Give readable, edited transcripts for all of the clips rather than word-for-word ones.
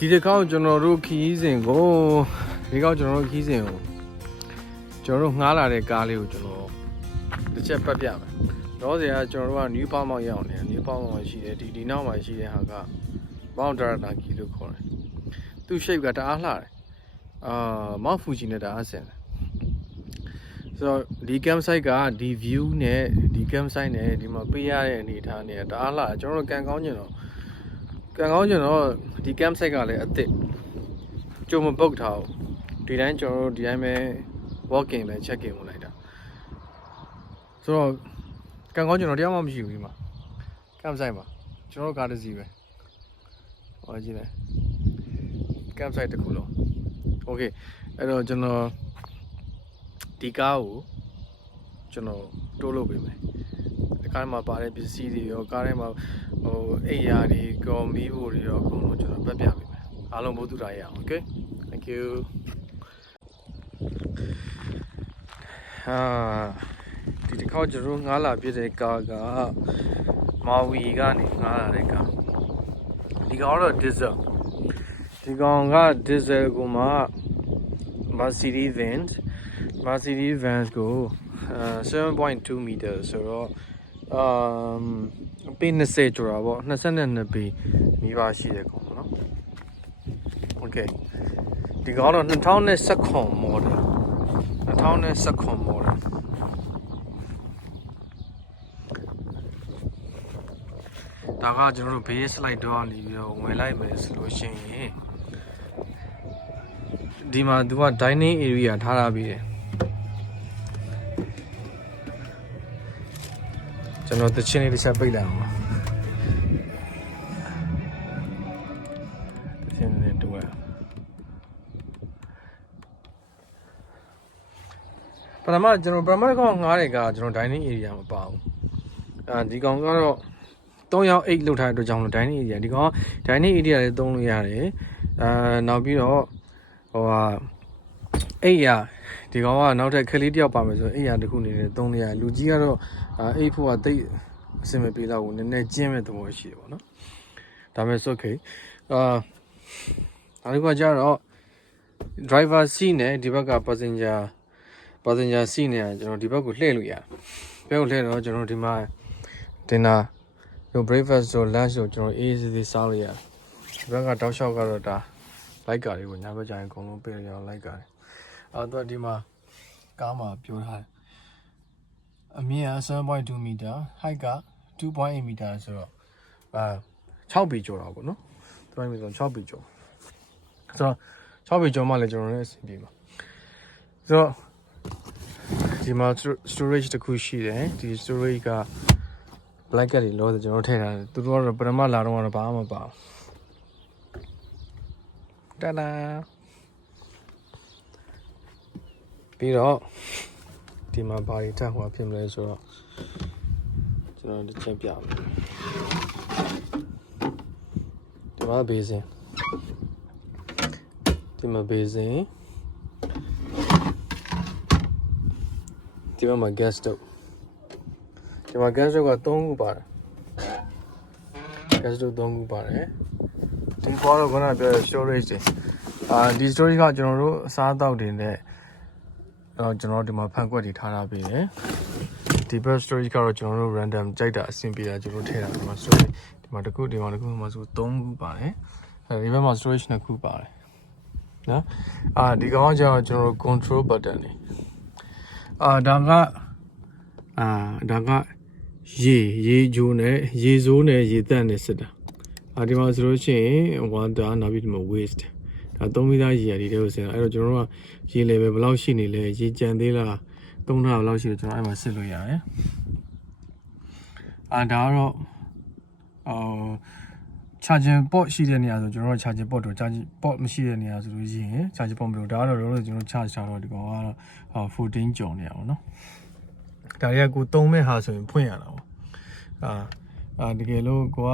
ဒီတစ်ခေါက်ကျွန်တော်တို့ခီးစဉ်ကိုဒီခေါက်ကျွန်တော်တို့ခီးစဉ်ကိုကျွန်တော်တို့ငှားလာတဲ့ကားလေးကိုကျွန်တော်တစ်ချက်ပတ်ပြမယ်။တော့ဆရာကျွန်တော်တို့က New Palm ရောက်နေတယ် New Palm မှာရှိတယ်ဒီနောက်မှာရှိတဲ့ဟာက Mount Taranaki လို့ခေါ်တယ်။သူ့ shape ကတအားလှတယ်။ Mount Fuji နဲ့တအားဆင်တယ်။ဆိုတော့ဒီ campsite ကဒီ view နဲ့ဒီ campsite နဲ့ဒီမှာပေးရတဲ့အနေအထားနဲ့တအားလှတယ်ကျွန်တော်တို့ကန်ကောင်းကျင်တော့ဒီ campsite ကလည်းအစ်စ်ကြုံမပုတ်ထားဘူးဒီတိုင်းကျွန်တော်တို့ဒီတိုင်းပဲ walking ပဲ check-in ဝင်လိုက်တာဆိုတော့ကန်ကောင်းကျွန်တော်တရားမှမရှိဘူးဒီမှာ campsite မှာကျွန်တော်တို့ကားတစ်စီးပဲဟောကြည့်လိုက် campsite တစ်ခုလုံး okay အဲ့တော့ကျွန်တော်ဒီကားကိုကျွန်တော်တိုးလုပ်ပေးမယ်ဒီကားမှာပါတဲ့ပစ္စည်းတွေရောကားထဲမှာအိပ်ယာတွေကောမီးဖို့တွေရောအကုန်လုံးကျွန်တော်ပတ်ပြပေးမယ်အားလုံးဘုသူတာရအောင် okay thank you ဒီတစ်ခေါက်ကျွန်တော်ငားလာပြတဲ့ကားကမာဝီကနေငားလာတဲ့ကားဒီကောင်တော့ diesel ဒီကောင်က diesel ကိုမှ Mercedes Vans ကို7.2 meter ဆိုတော့ပေ20ကျော်တာပေါ့22ပေမိပါရှိတဲ့ကောင်ပေါ့နော် okay ဒီကောင်တော့2019 model ဒါကကျွန်တော်တို့ base slide တော့နေပြီးတော့ဝင်လိုက်မယ်ဆိုလို့ရှိရင်ဒီမှာသူက dining area ထားတာပြီးတယ်ကျွန်တော်တချင်းလေးတစ်ချက်ပိတ်လိုက်အောင်ပါတချင်းလေးတူရပထမကောင်ငားတဲ့ကကျွန်တော် dining area မပါဘူးဒီကောင်ကတော့3ရောက်8လောက်ထားတဲ့အတွက်ကြောင့်လို့ dining area ဒီကောင် dining area လေးသုံးလို့ရတယ်နောက်ပြီးတော့အိပ်ရဒီကောင်ကနောက်ထပ်ခလေးတစ်ယောက်ပါမယ်ဆိုအိပ်ရတစ်ခုနေနဲ့သုံးလို့ရတယ်လူကြီးကတော့အိပ်ဖို့ကတိတ်အဆင်မပြေတော့ဘူးနည်းနည်းကျင်းမဲ့သဘောရှိတယ်ပေါ့နော်ဒါပေမဲ့ okay နောက်တစ်ခါကျတော့ driver seat နဲ့ဒီဘက်က passenger seat နဲ့ကျွန်တော်ဒီဘက်ကိုလှည့်လို့ရတယ်ဘက်ကိုလှည့်တော့ကျွန်တော်ဒီမှာ dinner တို့ breakfast တို့ lunch တို့ကျွန်တော်အေးအေးဆေးစားလို့ရတယ်ဒီဘက်ကတောက်လျှောက်ကတော့ဒါလိုက်ကာတွေကိုညာဘက်ကျရင်အကုန်လုံးပေးရအောင်လိုက်ကာတွေဒီမှာကားမှာပြောထားတယ်အမြင့်က 7.2 meter height က 2.8 meter ဆိုတော့6ပေကျော်တာပေါ့နော်3 meter 6ပေကျော်ဆိုတော့6ပေကျော်မှလည်းကျွန်တော်လည်းအဆင်ပြေမှာဆိုတော့ဒီမှာ storage တစ်ခုရှိတယ်ဒီ storage က blanket တွေလောတယ်ကျွန်တော်ထည့်ထားတယ်သူတို့ကတော့ပထမလာတော့ဘာမှမပါဘူးတာဒါပြီးတော့ဒီမှာဘာတွေထပ်ဟောဖြစ်မလဲဆိုတော့ကျွန်တော်တစ်ချက်ပြမယ်ဒီမှာဘေးစင်ဒီမှာ gas stove ဒီမှာ gas stove က3ခုပါတယ် gas stove 3ခုပါတယ်ဒီပေါ်တော့ခုနပြောတဲ့ storage တွေဒီ storage ကကျွန်တော်တို့အစားအသောက်တွေနဲ့ကျွန်တော်ဒီမှာဖန်ကွက်တွေထားထားပေးတယ်ဒီ bus storage ကတော့ကျွန်တော်တို့ random ကြိုက်တာအဆင်ပြေတာကျွန်တော်ထည့်တာဒီမှာ storage ဒီမှာတစ်ခုဒီမှာဆို3ခုပါတယ်ဒီဘက်မှာ storage 2ခုပါတယ်နော်ဒီကောင်ကကျတော့ကျွန်တော်တို့ control button တွေဒါကရေဂျိုးနဲ့ရေစိုးနဲ့ရေတက်နဲ့စစ်တာဒီမှာဆိုလို့ရှိရင် water နောက်ပြီးဒီမှာ waste ဒါသုံးပြီးသားရေရည်တွေကိုစင်အဲ့တော့ကျွန်တော်တို့ကရေလေပဲဘယ်လောက်ရှိနေလဲရေကြံသေးလားသုံးထားဘယ်လောက်ရှိလဲကျွန်တော်အဲ့မှာစစ်လို့ရတယ်ဒါကတော့charging port ရှိတဲ့နေရာဆိုကျွန်တော်တို့ charging port တော့ charging port မရှိတဲ့နေရာဆိုလို့ရှိရင် charging port မလို့ဒါကတော့ကျွန်တော်တို့ charge ထားတော့ဒီကောင်ကတော့14ကျော်နေရအောင်နော်ဒါတွေကကိုသုံးမဲ့ဟာဆိုရင်ဖွင့်ရတာပေါ့တကယ်လို့ကိုက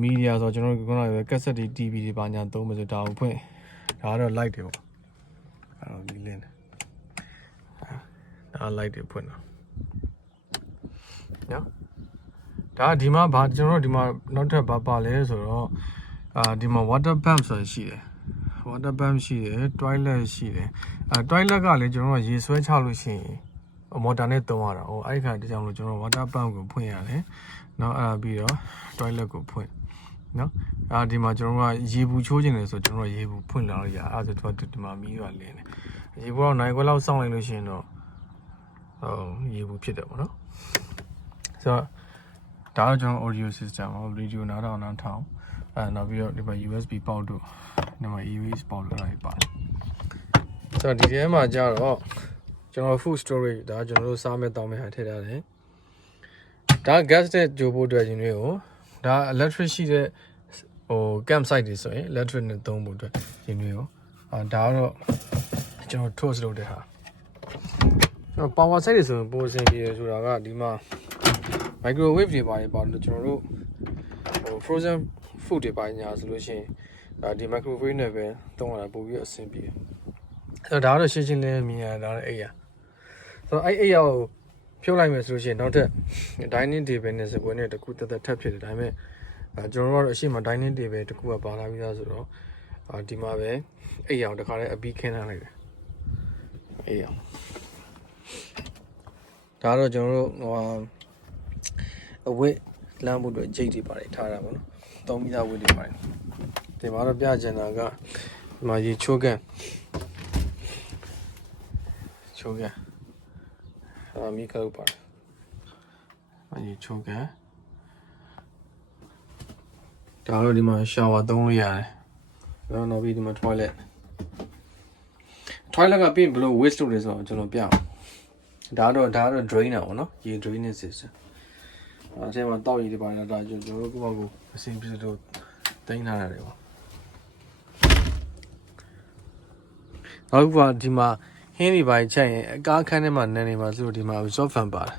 မီဒီယာဆိုကျွန်တော်တို့ခုနကကက်ဆက်တွေ TV တွေပါညာသုံးမယ်ဆိုဒါကိုဖွင့်ဒါကတော့ light တွေပေါ့အဲ့တော့ဒီလင်းဒါ light တွေဖွင့်တာနော် ဒါဒီမှာဘာကျွန်တော်တို့ဒီမှာနောက်ထပ်ဘာပါလဲဆိုတော့ဒီမှာ water pump ဆိုတာရှိတယ် water pump ရှိတယ် toilet ရှိတယ်toilet ကလည်းကျွန်တော်တို့ရေဆွဲချလို့ရှိရင်မော်တာနဲ့သုံးရတာဟိုအဲ့ခါတကြောင်လို့ကျွန်တော် water pump ကိုဖွင့်ရတယ်နောက်အဲ့ဒါပြီးတော့ toilet ကိုဖွင့်နော်ဒီမှာကျွန်တော်ကရေဘူးချိုးခြင်းလေဆိုကျွန်တော်ရေဘူးဖွင့်လာလို့ရအဲ့ဒါဆိုတော့ဒီမှာမီးရွာလင်းတယ်ရေဘူးတော့နိုင်ခွဲလောက်စောင့်လိုက်လို့ရှိရင်တော့ရေဘူးဖြစ်တယ်ပေါ့နော်ဆိုတော့ဒါတော့ကျွန်တော် audio system ဟော radio နားထောင်နောက်ပြီးတော့ဒီမှာ USB ပေါက်တို့ဒီမှာ EVS ပေါက်တို့အဲ့ဒါပါတယ်ဆိုတော့ဒီထဲမှာကျတော့ကျွန်တော် food storage ဒါကျွန်တော်တို့စားမဲ့တောင်းမဲ့ဟာထည့်ထားတယ်ဒါ gas နဲ့ကြိုဖို့အတွက်ရင်တွေကိုဒါ electric ရှိတဲ့camp site တွေဆိုရင် electric နဲ့သုံးဖို့အတွက်ရင်တွေကိုဒါကတော့ကျွန်တော် toast လုပ်တဲ့ဟာpower site တွေဆိုရင်ပိုအဆင်ပြေတယ်ဆိုတာကဒီမှာ microwave တွေပါတယ်လို့ကျွန်တော်တို့frozen food တွေပါညာဆိုလို့ရှိရင်ဒီ microwave နဲ့ပဲသုံးရတာပိုပြီးအဆင်ပြေအဲ့ဒါကတော့ရှင်းရှင်းလင်းမြင်ရတာအဲ့ရဆိုတော့အဲ့ကိုဖြုတ်လိုက်မယ်ဆိုလို့ရှိရင်နောက်ထပ် dining table နဲ့စပွဲနဲ့တခုတက်ထပ်ဖြစ်တယ်ဒါပေမဲ့ကျွန်တော်တို့ကတော့အရှိမ dining table တခုကပါလာပြီးသားဆိုတော့ဒီမှာပဲအဲ့ရောင်တခါလေးအပြီးခင်းထားလိုက်တယ်အဲ့ရောင်ဒါကတော့ကျွန်တော်တို့အဝတ်လမ်းဖို့အတွက်ဂျိတ်တွေပါတယ်ထားတာပေါ့နော်သုံးမိသားဝတ်တွေပါတယ်ဒီမှာတော့ပြချင်တာကဒီမှာရေချိုးကန်မီးကောက်ပါတယ်ရေချိုးကန်ဒါတော့ဒီမှာရှောဝါသုံးလို့ရတယ်နောက်ပြီးဒီမှာ toilet ကပြင်ဘလို့ waste လုပ်လဲဆိုတော့ကျွန်တော်ပြအောင်ဒါတော့ drainer ပေါ့နော်ရေ draining system အဲ့ဒါမှာတောက်ရည်တွေပါတယ်ဒါကျွန်တော်တို့ကိုယ့်ဘာကိုအဆင်ပြေလို့တင်ထားရတယ်ပေါ့နောက်ကဒီမှာဟင်းတွေပိုင်းချက်ရင်အကားခန်းထဲမှာနန်းနေမှာဆိုတော့ဒီမှာ exhaust fan ပါတယ်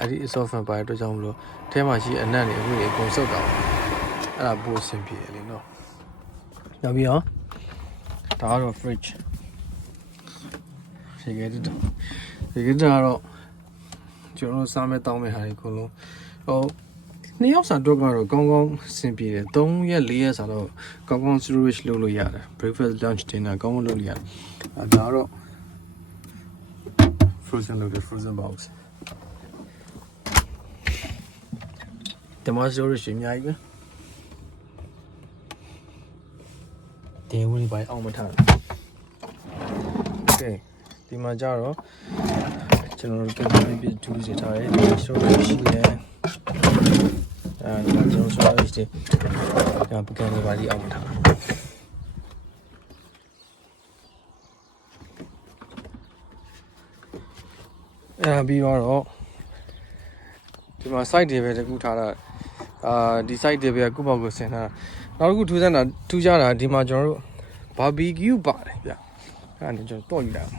အဲ့ဒီ exhaust fan ပါတယ်အတွက်ကြောင့်မလို့အဲထဲမှာရှိအနံ့တွေအခုတွေအကုန်စုပ်တာအဲ့ဒါပို့အဆင်ပြေတယ်လေနော်နောက်ပြီးတော့ဒါကတော့ fridge ရေခဲတက်ကတော့ကျွန်တော်စားမဲ့တောင်းမဲ့ဟာတွေအကုန်လုံးနှစ်ယောက်စာတော့ကတော့ကောင်းကောင်းအဆင်ပြေတယ်3ရက်4ရက်စာတော့ကောင်းကောင်း storage လုပ်လို့ရတယ် breakfast lunch dinner ကောင်းကောင်းလုပ်လို့ရတယ်ဒါတော့ frozen box ဒီမှာ storage အများကြီးပဲဒီဝင်ပိုင်းအောင်မထားဘူး okay ဒီမှာကြတော့ကျွန်တော်တို့ပြန်ပြီးတူးစီထားတယ်ဒီ storage ရှိတယ်ဒီမှာကျွန်တော် storage တွေဒါပကံတွေပါလိအောင်ထားပြီးတော့ဒီမှာ site တွေပဲတကူထားတာဒီ site တွေပဲခုပေါက်ကိုဆင်ထားတာနောက်တစ်ခုထူးခြားတာဒီမှာကျွန်တော်တို့ barbecue ပါတယ်ဗျအဲ့ဒါကျွန်တော်တော့ယူလိုက်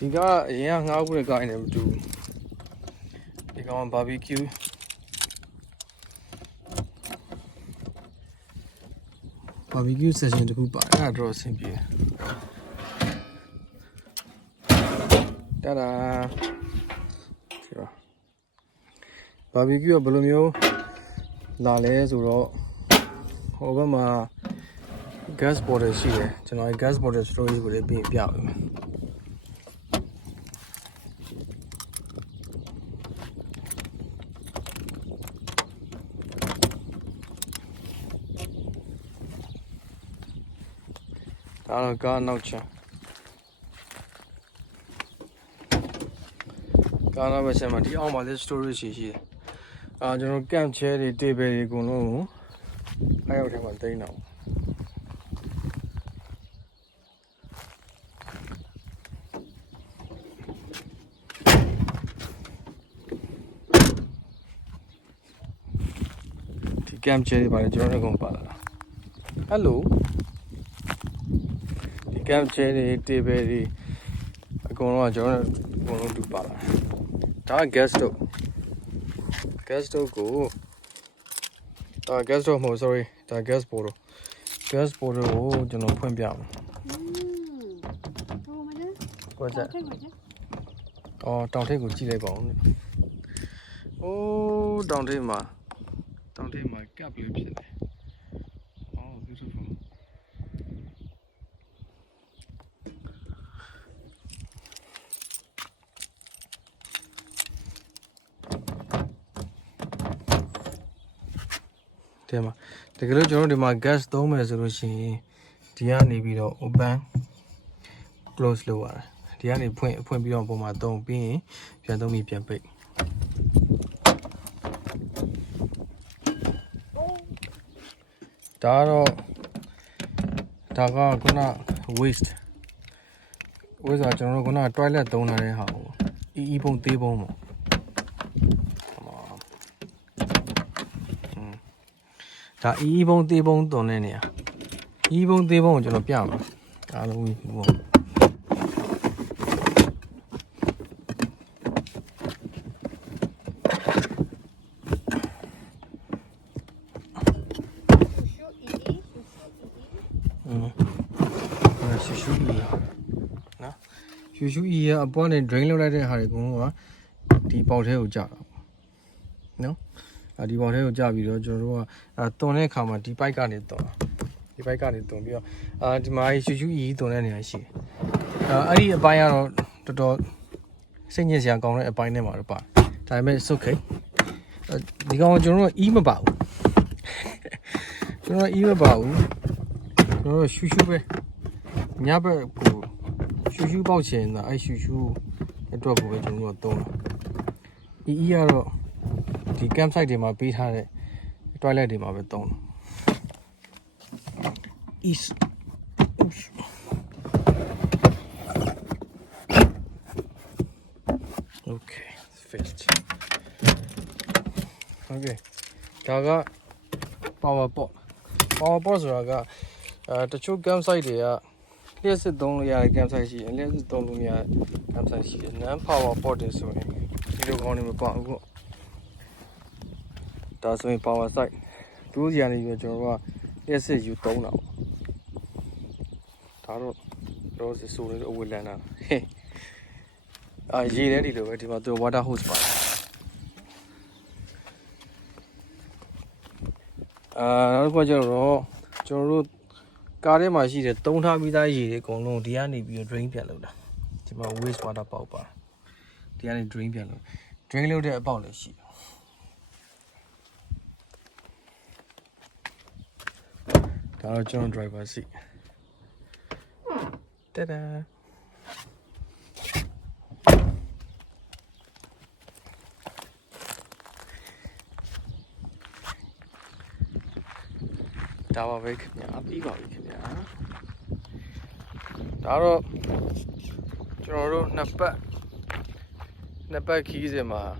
ဒီကအရင်ကငှားဖို့တဲ့ကားနဲ့မတူဘူးဒီကောင် barbecue session တခုပါတယ်အဲ့ဒါတော့အဆင်ပြေတာဒါဒီပါ barbecue ကဘယ်လိုမျိုးလာလဲဆိုတော့ဟိုဘက်မှာ gas bottle ရှိတယ်ကျွန်တော် gas bottle storage ကိုလည်းပြင်ပြပါမယ်ဒါတော့ကားနောက်ချကားနောက်ဘက်ချက်မှာဒီအောက်မှာလည်း storage ရှိတယ်ကျွန်တော် camp chair တွေ table တွေအကုန်လုံးကိုအဲ့အောက်ထဲမှာတင်အောင်ဒီ camp chair တွေပါတယ်ကျွန်တော်တို့အကုန်ပါလာတာ hello camp chair တွေ table တွေအကုန်လုံးကကျွန်တော်အကုန်လုံးတူပါလာဒါ gas stove ကိုgas stove မဟုတ် sorry ဒါ gas bottle ကိုကျွန်တော်ဖွင့်ပြမယ် What's that? Oh, don't take Chile bone. Oh, don't take my cap lips. Oh, beautiful. Tema. The girl joined my gas dome as a machine. Diani below open. Close lower. Diani point beyond my dome being. You don't meet your big. Daro Daga gonna waste. With a general gonna toilet donor how. Ebon table. That even table don't any. Even table, you know, piano. I don't know. Usually, a bonnet drain like a hurricane. The bottle jar. No? A bottle jar with your tone come at the bike on it. If I got it, don't be my issue eat on any I see. I buy out the dog. Seniors young going to buy them out of bar. Time is okay. The going to even about. You're not even about. You're shoo. Never go. Shoo bao chen. I shoo. A drop away to no door. The campsite in my beat had a toilet in my stone. Is okay, fist. Okay, Gaga power board. Power boards are the two campsite there. Let's don't let campsite see, and let's don't let campsite see. And power board is way. You don't want to go. That's my power side. Do the any job. Let's say you don't know. Rose is soon over Lana. Hey, I see ready to wait about the water hose by. Joro Garden, my seat, don't have me that ye, go no, the only be a drink piano. Tima waste water papa. The only drink piano. Drink load about the sheet. John driver seat. Ta-da! Tower wake, yeah, big wake, yeah. Taro, Joro, Napa keys in my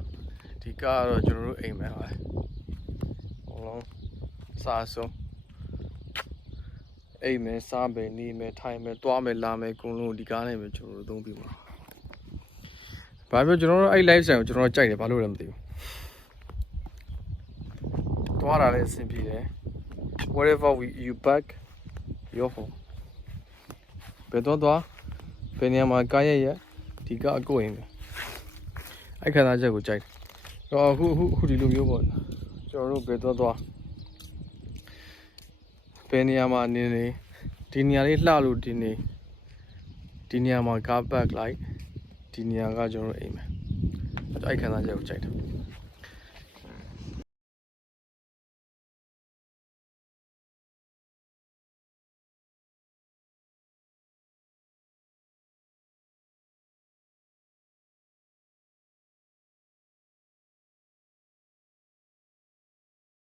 Tika, Joro, amen. Long Sasso. Amen, Sambe, Nime, Time, Tuame, Lame, Kunu, Dicane, which don't be more. Bible General, I like them, General China, Palum. Tuara is simply there. Whatever you pack, your home. Pedodua, Penyama Kaya, Tika going. I cannot go check. Who do you want? Joro Pedodua. Penyama Nini, Tinia Lalu Dini, Tinia Maka back like Tinia Gajo Amen. But I cannot check.